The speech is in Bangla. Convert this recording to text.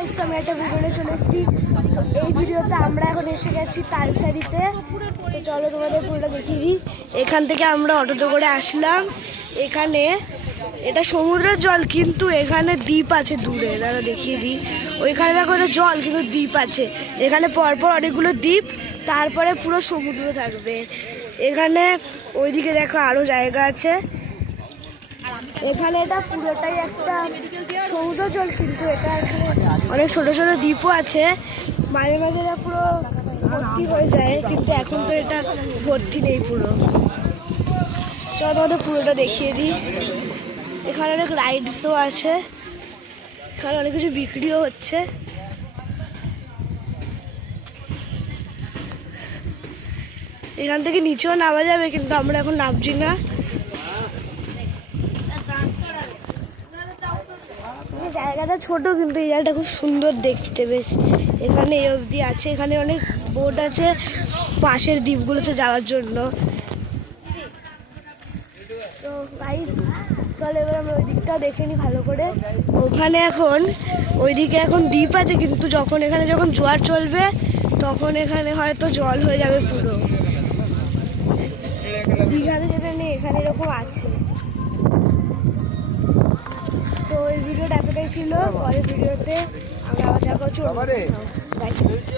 গাইস, আমি একটা ভিডিওতে চলে এসেছি। তো এই ভিডিওতে আমরা এখন এসে গেছি তালসারিতে। তো চলো তোমাদের পুরোটা দেখিয়ে দিই। এখান থেকে আমরা অটোতে করে আসলাম। এখানে এটা সমুদ্রের জল, কিন্তু এখানে দ্বীপ আছে দূরে, দাঁড়া দেখিয়ে দিই। ওইখানে দেখো এটা জল, কিন্তু দ্বীপ আছে। এখানে পরপর অনেকগুলো দ্বীপ, তারপরে পুরো সমুদ্র থাকবে। এখানে ওইদিকে দেখো আরও জায়গা আছে। এখানে এটা পুরোটাই একটা সমুদ্র জল, কিন্তু এটা অনেক ছোট ছোট দ্বীপও আছে। মাঝে মাঝে এটা পুরো ভর্তি হয়ে যায়, কিন্তু এখন তো এটা ভর্তি নেই পুরো। চলো তোমাদের পুরোটা দেখিয়ে দিই। এখানে অনেক রাইডসও আছে, এখানে অনেক কিছু বিক্রিও হচ্ছে। এখান থেকে নিচেও নামা যাবে, কিন্তু আমরা এখন নামছি না। জায়গাটা ছোট, কিন্তু এই জায়গাটা খুব সুন্দর দেখতে বেশ। এখানে এই অবধি আছে, এখানে অনেক বোট আছে পাশের দ্বীপগুলোতে যাওয়ার জন্য। তো গাইস চলো এবার আমরা ওই দিকটা দেখে নিই ভালো করে। ওখানে এখন ওইদিকে এখন দ্বীপ আছে, কিন্তু যখন জোয়ার চলবে তখন এখানে হয়তো জল হয়ে যাবে পুরো। দীঘাতে যেটা নেই, এখানে এরকম আছে। তো এই ভিডিওটা এতটাই ছিল। পরের ভিডিওতে আমরা আবার দেখা হচ্ছে।